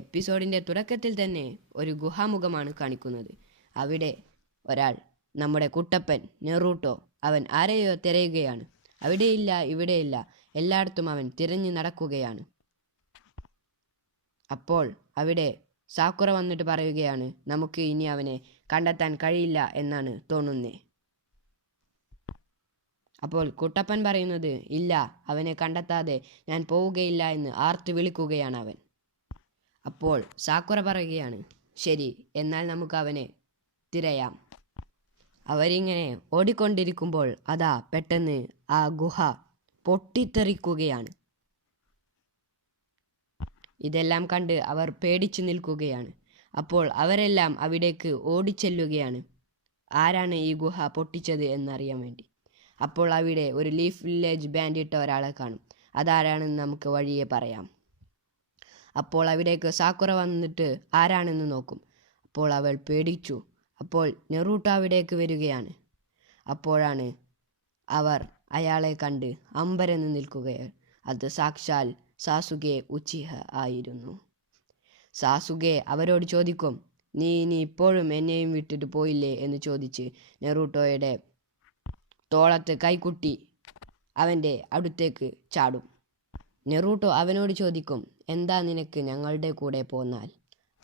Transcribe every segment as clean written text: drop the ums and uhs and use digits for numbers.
എപ്പിസോഡിൻ്റെ തുടക്കത്തിൽ തന്നെ ഒരു ഗുഹാമുഖമാണ് കാണിക്കുന്നത്. അവിടെ ഒരാൾ, നമ്മുടെ കുട്ടപ്പൻ നെറൂട്ടോ, അവൻ ആരെയോ തിരയുകയാണ്. അവിടെയില്ല, ഇവിടെയില്ല, എല്ലായിടത്തും അവൻ തിരഞ്ഞു നടക്കുകയാണ്. അപ്പോൾ അവിടെ സാക്കുറ വന്നിട്ട് പറയുകയാണ്, നമുക്ക് ഇനി അവനെ കണ്ടെത്താൻ കഴിയില്ല എന്നാണ് തോന്നുന്നേ. അപ്പോൾ കുട്ടപ്പൻ പറയുന്നത്, ഇല്ല, അവനെ കണ്ടെത്താതെ ഞാൻ പോവുകയില്ല എന്ന് ആർത്ത് വിളിക്കുകയാണ് അവൻ. അപ്പോൾ സാക്കുറ പറയുകയാണ്, ശരി, എന്നാൽ നമുക്ക് അവനെ തിരയാം. അവരിങ്ങനെ ഓടിക്കൊണ്ടിരിക്കുമ്പോൾ അതാ പെട്ടെന്ന് ആ ഗുഹ പൊട്ടിത്തെറിക്കുകയാണ്. ഇതെല്ലാം കണ്ട് അവർ പേടിച്ചു നിൽക്കുകയാണ്. അപ്പോൾ അവരെല്ലാം അവിടേക്ക് ഓടിച്ചെല്ലുകയാണ്, ആരാണ് ഈ ഗുഹ പൊട്ടിച്ചത് എന്നറിയാൻ വേണ്ടി. അപ്പോൾ അവിടെ ഒരു ലീഫ് വില്ലേജ് ബാൻഡ് ഇട്ട ഒരാളെ കാണും. അതാരാണെന്ന് നമുക്ക് വഴിയെ പറയാം. അപ്പോൾ അവിടേക്ക് സാക്കുറ വന്നിട്ട് ആരാണെന്ന് നോക്കും. അപ്പോൾ അവൾ പേടിച്ചു. അപ്പോൾ നെറൂട്ടോ അവിടേക്ക് വരികയാണ്. അപ്പോഴാണ് അവർ അയാളെ കണ്ട് അമ്പരന്ന് നിൽക്കുകയാണ്. അത് സാക്ഷാൽ സാസുകെ ഉച്ചിഹ ആയിരുന്നു. സാസുകെ അവരോട് ചോദിക്കും, നീ ഇനി ഇപ്പോഴും എന്നെയും വിട്ടിട്ട് പോയില്ലേ എന്ന് ചോദിച്ച് നെറൂട്ടോയുടെ തോളത്ത് കൈക്കുട്ടി അവൻ്റെ അടുത്തേക്ക് ചാടും. നെറൂട്ടോ അവനോട് ചോദിക്കും, എന്താ നിനക്ക് ഞങ്ങളുടെ കൂടെ പോന്നാൽ?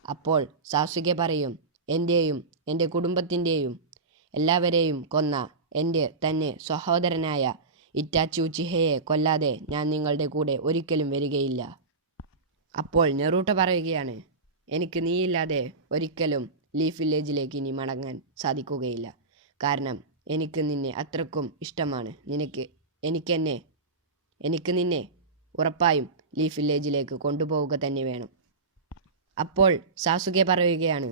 അപ്പോൾ സാസുകെ പറയും, എൻ്റെയും എൻ്റെ കുടുംബത്തിൻ്റെയും എല്ലാവരെയും കൊന്ന എൻ്റെ തന്നെ സഹോദരനായ ഇറ്റാച്ചി ഉച്ചിഹയെ കൊല്ലാതെ ഞാൻ നിങ്ങളുടെ കൂടെ ഒരിക്കലും വരികയില്ല. അപ്പോൾ നെറൂട്ടോ പറയുകയാണ്, എനിക്ക് നീയില്ലാതെ ഒരിക്കലും ലീഫ് വില്ലേജിലേക്ക് ഇനി മടങ്ങാൻ സാധിക്കുകയില്ല. കാരണം എനിക്ക് നിന്നെ അത്രക്കും ഇഷ്ടമാണ്. എനിക്ക് നിന്നെ ഉറപ്പായും ലീഫ് വില്ലേജിലേക്ക് കൊണ്ടുപോവുക തന്നെ വേണം. അപ്പോൾ സാസുകെ പറയുകയാണ്,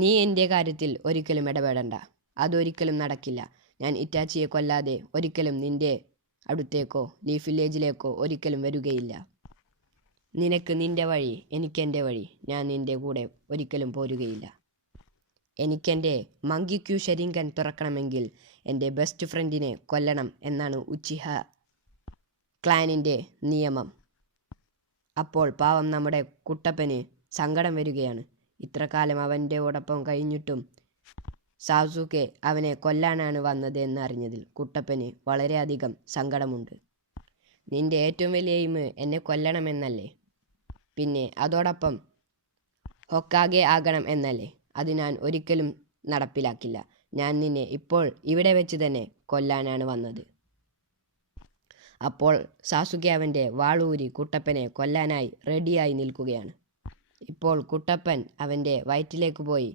നീ എൻ്റെ കാര്യത്തിൽ ഒരിക്കലും ഇടപെടണ്ട. അതൊരിക്കലും നടക്കില്ല. ഞാൻ ഇറ്റാച്ചിയെ കൊല്ലാതെ ഒരിക്കലും നിൻ്റെ അടുത്തേക്കോ ലീഫ് വില്ലേജിലേക്കോ ഒരിക്കലും വരികയില്ല. നിനക്ക് നിൻ്റെ വഴി, എനിക്കെൻ്റെ വഴി. ഞാൻ നിൻ്റെ കൂടെ ഒരിക്കലും പോരുകയില്ല. എനിക്കെൻ്റെ മങ്കിക്യു ഷെരിങ്കൻ തുറക്കണമെങ്കിൽ എൻ്റെ ബെസ്റ്റ് ഫ്രണ്ടിനെ കൊല്ലണം എന്നാണ് ഉച്ചിഹ ക്ലാനിൻ്റെ നിയമം. അപ്പോൾ പാവം നമ്മുടെ കുട്ടപ്പന് സങ്കടം വരികയാണ്. ഇത്ര കാലം അവൻ്റെ ഓടൊപ്പം കഴിഞ്ഞിട്ടും സാസുകെ അവനെ കൊല്ലാനാണ് വന്നത് എന്നറിഞ്ഞതിൽ കുട്ടപ്പന് വളരെയധികം സങ്കടമുണ്ട്. നിൻ്റെ ഏറ്റവും വലിയ എയിം എന്നെ കൊല്ലണമെന്നല്ലേ? പിന്നെ അതോടൊപ്പം ഹൊക്കാഗെ ആകണം എന്നല്ലേ? അത് ഞാൻ ഒരിക്കലും നടപ്പിലാക്കില്ല. ഞാൻ നിന്നെ ഇപ്പോൾ ഇവിടെ വെച്ച് തന്നെ കൊല്ലാനാണ് വന്നത്. അപ്പോൾ സാസുകെ അവൻ്റെ വാളൂരി കുട്ടപ്പനെ കൊല്ലാനായി റെഡിയായി നിൽക്കുകയാണ്. ഇപ്പോൾ കുട്ടപ്പൻ അവൻ്റെ വയറ്റിലേക്ക് പോയി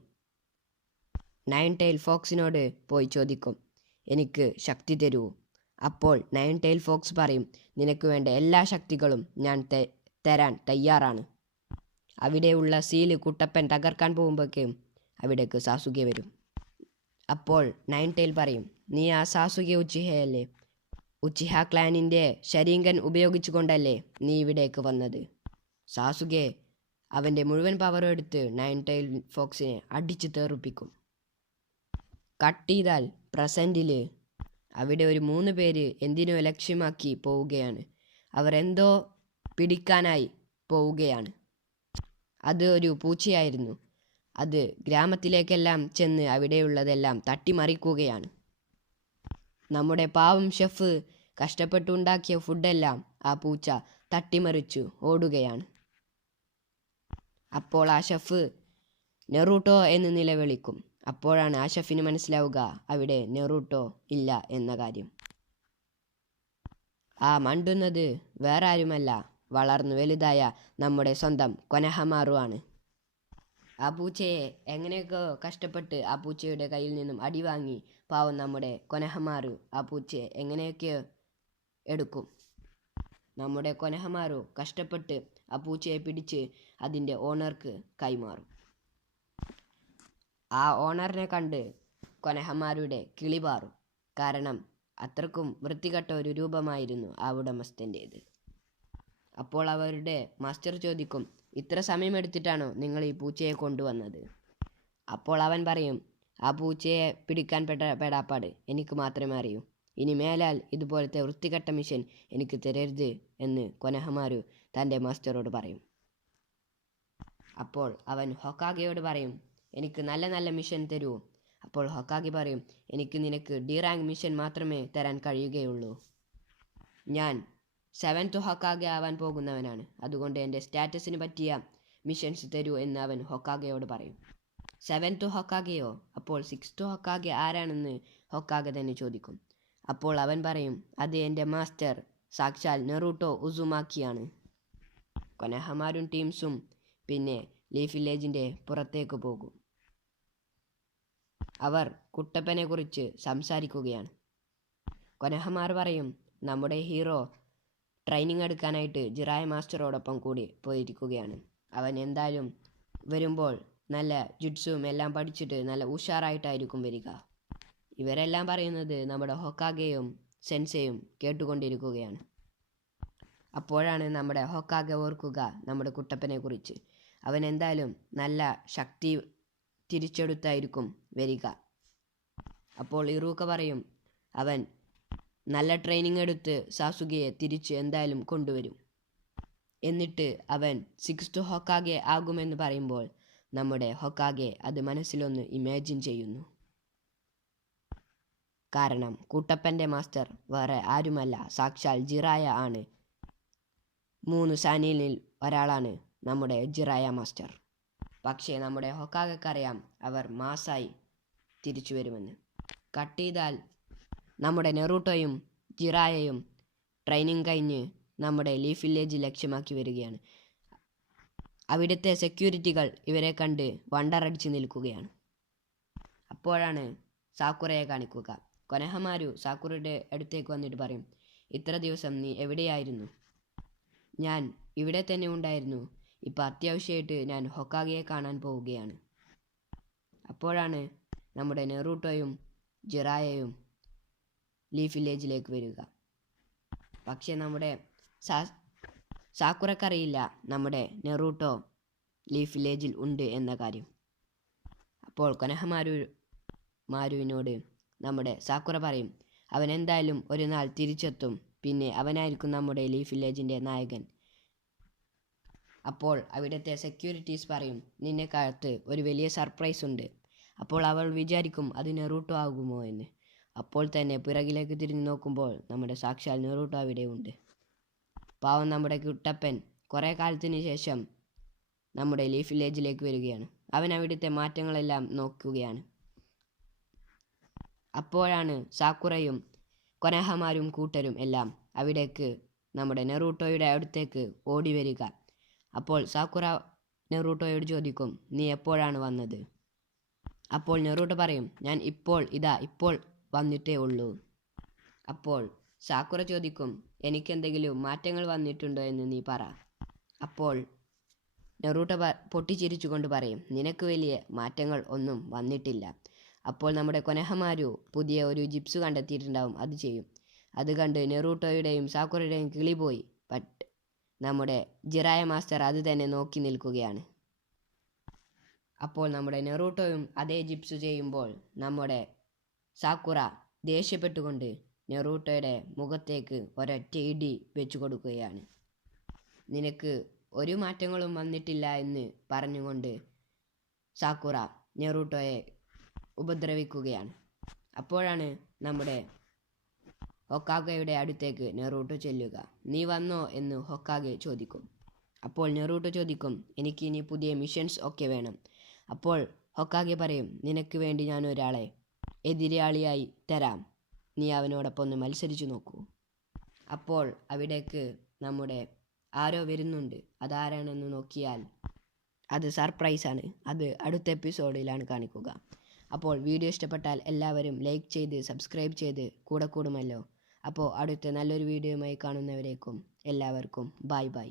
നയൻ ടെയിൽ ഫോക്സിനോട് പോയി ചോദിക്കും, എനിക്ക് ശക്തി തരൂ. അപ്പോൾ നയൻ ടെയിൽ ഫോക്സ് പറയും, നിനക്ക് വേണ്ട എല്ലാ ശക്തികളും ഞാൻ തരാൻ തയ്യാറാണ്. അവിടെയുള്ള സീല് കുട്ടപ്പൻ തകർക്കാൻ പോകുമ്പോഴേക്കും അവിടേക്ക് സാസുകെ വരും. അപ്പോൾ നയൻ ടെയിൽ പറയും, നീ ആ സാസുകെ ഉച്ചിഹയല്ലേ? ഉച്ചിഹ ക്ലാനിൻ്റെ ഷെരിങ്കൻ ഉപയോഗിച്ചുകൊണ്ടല്ലേ നീ ഇവിടേക്ക് വന്നത്? സാസുകെ അവൻ്റെ മുഴുവൻ പവറും എടുത്ത് നയൻ ടെയിൽ ഫോക്സിനെ അടിച്ച് തെറിപ്പിക്കും. കട്ട് ചെയ്താൽ പ്രസൻറ്റിൽ അവിടെ ഒരു 3 പേര് എന്തിനോ ലക്ഷ്യമാക്കി പോവുകയാണ്. അവർ എന്തോ പിടിക്കാനായി പോവുകയാണ്. അത് ഒരു പൂച്ചയായിരുന്നു. അത് ഗ്രാമത്തിലേക്കെല്ലാം ചെന്ന് അവിടെയുള്ളതെല്ലാം തട്ടിമറിക്കുകയാണ്. നമ്മുടെ പാവം ഷെഫ് കഷ്ടപ്പെട്ടുണ്ടാക്കിയ ഫുഡെല്ലാം ആ പൂച്ച തട്ടിമറിച്ചു ഓടുകയാണ്. അപ്പോൾ ആ ഷെഫ് നെറൂട്ടോ എന്ന് നിലവിളിക്കും. അപ്പോഴാണ് ആ ഷെഫിന് മനസ്സിലാവുക അവിടെ നെറൂട്ടോ ഇല്ല എന്ന കാര്യം. ആ മണ്ടുന്നത് വേറെ ആരുമല്ല, വളർന്നു വലുതായ നമ്മുടെ സ്വന്തം കൊനഹമാറു ആണ്. ആ പൂച്ചയെ എങ്ങനെയൊക്കെ കഷ്ടപ്പെട്ട് ആ പൂച്ചയുടെ കയ്യിൽ നിന്നും അടി വാങ്ങി പാവം നമ്മുടെ കൊനഹമാറു ആ പൂച്ചയെ എങ്ങനെയൊക്കെ എടുക്കും. നമ്മുടെ കൊനഹമാറു കഷ്ടപ്പെട്ട് ആ പൂച്ചയെ പിടിച്ച് അതിൻ്റെ ഓണർക്ക് കൈമാറും. ആ ഓണറിനെ കണ്ട് കൊനഹമാരുടെ കിളി പാറും. കാരണം അത്രക്കും വൃത്തികെട്ട ഒരു രൂപമായിരുന്നു ആ ഉടമസ്ഥൻ്റേത്. അപ്പോൾ അവരുടെ മാസ്റ്റർ ചോദിക്കും, ഇത്ര സമയമെടുത്തിട്ടാണോ നിങ്ങൾ ഈ പൂച്ചയെ കൊണ്ടുവന്നത്? അപ്പോൾ അവൻ പറയും, ആ പൂച്ചയെ പിടിക്കാൻ പെടാപ്പാട് എനിക്ക് മാത്രമേ അറിയൂ. ഇനി മേലാൽ ഇതുപോലത്തെ വൃത്തികെട്ട മിഷൻ എനിക്ക് തരരുത് എന്ന് കൊനഹമാരു തൻ്റെ മാസ്റ്ററോട് പറയും. അപ്പോൾ അവൻ ഹൊക്കാഗെയോട് പറയും, എനിക്ക് നല്ല നല്ല മിഷൻ തരൂ. അപ്പോൾ ഹൊക്കാഗെ പറയും, എനിക്ക് നിനക്ക് ഡി റാങ്ക് മിഷൻ മാത്രമേ തരാൻ കഴിയുകയുള്ളൂ. ഞാൻ 7th ഹൊക്കാഗെ ആവാൻ പോകുന്നവനാണ്. അതുകൊണ്ട് എൻ്റെ സ്റ്റാറ്റസിന് പറ്റിയ മിഷൻസ് തരൂ എന്ന് അവൻ ഹൊക്കാഗെയോട് പറയും. 7th ഹൊക്കാഗെയോ? അപ്പോൾ 6th ഹൊക്കാഗെ ആരാണെന്ന് ഹൊക്കാഗെ തന്നെ ചോദിക്കും. അപ്പോൾ അവൻ പറയും, അത് എൻ്റെ മാസ്റ്റർ സാക്ഷാൽ നെറൂട്ടോ ഉസുമാക്കിയാണ്. കൊനഹമാരും ടീംസും പിന്നെ ലീഫ് വില്ലേജിൻ്റെ പുറത്തേക്ക് പോകും. അവർ കുട്ടപ്പനെ കുറിച്ച് സംസാരിക്കുകയാണ്. കൊനഹമാർ പറയും, നമ്മുടെ ഹീറോ ട്രെയിനിങ് എടുക്കാനായിട്ട് ജിറായ മാസ്റ്ററോടൊപ്പം കൂടി പോയിരിക്കുകയാണ്. അവൻ എന്തായാലും വരുമ്പോൾ നല്ല ജുഡ്സും എല്ലാം പഠിച്ചിട്ട് നല്ല ഉഷാറായിട്ടായിരിക്കും വരിക. ഇവരെല്ലാം പറയുന്നത് നമ്മുടെ ഹൊക്കാഗെയും സെൻസെയും കേട്ടുകൊണ്ടിരിക്കുകയാണ്. അപ്പോഴാണ് നമ്മുടെ ഹൊക്കാഗെ ഓർക്കുക നമ്മുടെ കുട്ടപ്പനെ കുറിച്ച്. അവൻ എന്തായാലും നല്ല ശക്തി തിരിച്ചെടുത്തായിരിക്കും വരിക. അപ്പോൾ ഇറൂക്ക പറയും, അവൻ നല്ല ട്രെയിനിങ് എടുത്ത് സാസുകയെ തിരിച്ച് എന്തായാലും കൊണ്ടുവരും. എന്നിട്ട് അവൻ 6th ഹൊക്കാഗെ ആകുമെന്ന് പറയുമ്പോൾ നമ്മുടെ ഹൊക്കാഗെ അത് മനസ്സിലൊന്ന് ഇമാജിൻ ചെയ്യുന്നു. കാരണം കുട്ടപ്പൻ്റെ മാസ്റ്റർ വേറെ ആരുമല്ല, സാക്ഷാൽ ജിറായ ആണ്. 3 സാനിയനിൽ ഒരാളാണ് നമ്മുടെ ജിറായ മാസ്റ്റർ. പക്ഷേ നമ്മുടെ ഹൊക്കാഗെക്കറിയാം അവർ മാസായി തിരിച്ചു വരുമെന്ന്. കട്ട് ചെയ്താൽ നമ്മുടെ നെറൂട്ടോയും ജിറായയും ട്രെയിനിങ് കഴിഞ്ഞ് നമ്മുടെ ലീഫ് വില്ലേജ് ലക്ഷ്യമാക്കി വരികയാണ്. അവിടുത്തെ സെക്യൂരിറ്റികൾ ഇവരെ കണ്ട് വണ്ടറടിച്ച് നിൽക്കുകയാണ്. അപ്പോഴാണ് സാക്കുറയെ കാണിക്കുക. കൊനഹമാരു സാക്കുറയുടെ അടുത്തേക്ക് വന്നിട്ട് പറയും, ഇത്ര ദിവസം നീ എവിടെയായിരുന്നു? ഞാൻ ഇവിടെ തന്നെ ഉണ്ടായിരുന്നു. ഇപ്പം അത്യാവശ്യമായിട്ട് ഞാൻ ഹൊക്കാഗെയെ കാണാൻ പോവുകയാണ്. അപ്പോഴാണ് നമ്മുടെ നെറൂട്ടോയും ജിറായയും ലീഫ് വില്ലേജിലേക്ക് വരിക. പക്ഷേ നമ്മുടെ സാക്കുറക്കറിയില്ല നമ്മുടെ നെറൂട്ടോ ലീഫ് വില്ലേജിൽ ഉണ്ട് എന്ന കാര്യം. അപ്പോൾ കൊനഹമാരുവിനോട് നമ്മുടെ സാക്കുറ പറയും, അവൻ എന്തായാലും ഒരു നാൾ തിരിച്ചെത്തും. പിന്നെ അവനായിരിക്കും നമ്മുടെ ലീഫ് വില്ലേജിൻ്റെ നായകൻ. അപ്പോൾ അവിടുത്തെ സെക്യൂരിറ്റീസ് പറയും, നിന്നെക്കാലത്ത് ഒരു വലിയ സർപ്രൈസ് ഉണ്ട്. അപ്പോൾ അവൾ വിചാരിക്കും അത് നെറൂട്ടോ ആകുമോ എന്ന്. അപ്പോൾ തന്നെ പിറകിലേക്ക് തിരിഞ്ഞു നോക്കുമ്പോൾ നമ്മുടെ സാക്ഷാൽ നെറൂട്ടോ അവിടെ ഉണ്ട്. പാവം നമ്മുടെ കുട്ടപ്പൻ കുറേ കാലത്തിന് ശേഷം നമ്മുടെ ലീഫ് വില്ലേജിലേക്ക് വരികയാണ്. അവൻ അവിടുത്തെ മാറ്റങ്ങളെല്ലാം നോക്കുകയാണ്. അപ്പോഴാണ് സാക്കുറയും കൊനഹമാരും കൂട്ടരും എല്ലാം അവിടേക്ക് നമ്മുടെ നെറൂട്ടോയുടെ അടുത്തേക്ക് ഓടി വരിക. അപ്പോൾ സാക്കുറ നെറൂട്ടോയോട് ചോദിക്കും, നീ എപ്പോഴാണ് വന്നത്? അപ്പോൾ നെറൂട്ടോ പറയും, ഞാൻ ഇപ്പോൾ വന്നിട്ടേ ഉള്ളൂ. അപ്പോൾ സാക്കുറ ചോദിക്കും, എനിക്കെന്തെങ്കിലും മാറ്റങ്ങൾ വന്നിട്ടുണ്ടോ എന്ന് നീ പറ. അപ്പോൾ നെറൂട്ടോ പൊട്ടിച്ചിരിച്ചുകൊണ്ട് പറയും, നിനക്ക് വലിയ മാറ്റങ്ങൾ ഒന്നും വന്നിട്ടില്ല. അപ്പോൾ നമ്മുടെ കൊനഹമാരു പുതിയ ഒരു ജിപ്സ് കണ്ടെത്തിയിട്ടുണ്ടാവും, അത് ചെയ്യും. അത് കണ്ട് നെറൂട്ടോയുടെയും സാക്കുറയുടെയും കിളി പോയി. ബട്ട് നമ്മുടെ ജിറായ മാസ്റ്റർ അത് തന്നെ നോക്കി നിൽക്കുകയാണ്. അപ്പോൾ നമ്മുടെ നെറൂട്ടോയും അതേ ജിപ്സ് ചെയ്യുമ്പോൾ നമ്മുടെ സാക്കുറ ദേഷ്യപ്പെട്ടുകൊണ്ട് നെറൂട്ടോയുടെ മുഖത്തേക്ക് ഒരൊറ്റ ഇടി വെച്ചു കൊടുക്കുകയാണ്. നിനക്ക് ഒരു മാറ്റങ്ങളും വന്നിട്ടില്ല എന്ന് പറഞ്ഞുകൊണ്ട് സാക്കുറ നെറൂട്ടോയെ ഉപദ്രവിക്കുകയാണ്. അപ്പോഴാണ് നമ്മുടെ ഹൊക്കാഗെയുടെ അടുത്തേക്ക് നെറൂട്ടോ ചെല്ലുക. നീ വന്നോ എന്ന് ഹൊക്കാഗെ ചോദിക്കും. അപ്പോൾ നെറൂട്ടോ ചോദിക്കും, എനിക്ക് ഇനി പുതിയ മിഷൻസ് ഒക്കെ വേണം. അപ്പോൾ ഹൊക്കാഗെ പറയും, നിനക്ക് വേണ്ടി ഞാൻ ഒരാളെ എതിരാളിയായി തരാം, നീ അവനോടൊപ്പം ഒന്ന് മത്സരിച്ചു നോക്കൂ. അപ്പോൾ അവിടേക്ക് നമ്മുടെ ആരോ വരുന്നുണ്ട്. അതാരാണെന്ന് നോക്കിയാൽ അത് സർപ്രൈസാണ്. അത് അടുത്ത എപ്പിസോഡിലാണ് കാണിക്കുക. അപ്പോൾ വീഡിയോ ഇഷ്ടപ്പെട്ടാൽ എല്ലാവരും ലൈക്ക് ചെയ്ത് സബ്സ്ക്രൈബ് ചെയ്ത് കൂടെ കൂടുമല്ലോ. അപ്പോൾ അടുത്ത നല്ലൊരു വീഡിയോയുമായി കാണുന്നവരേക്കും എല്ലാവർക്കും ബൈ ബൈ.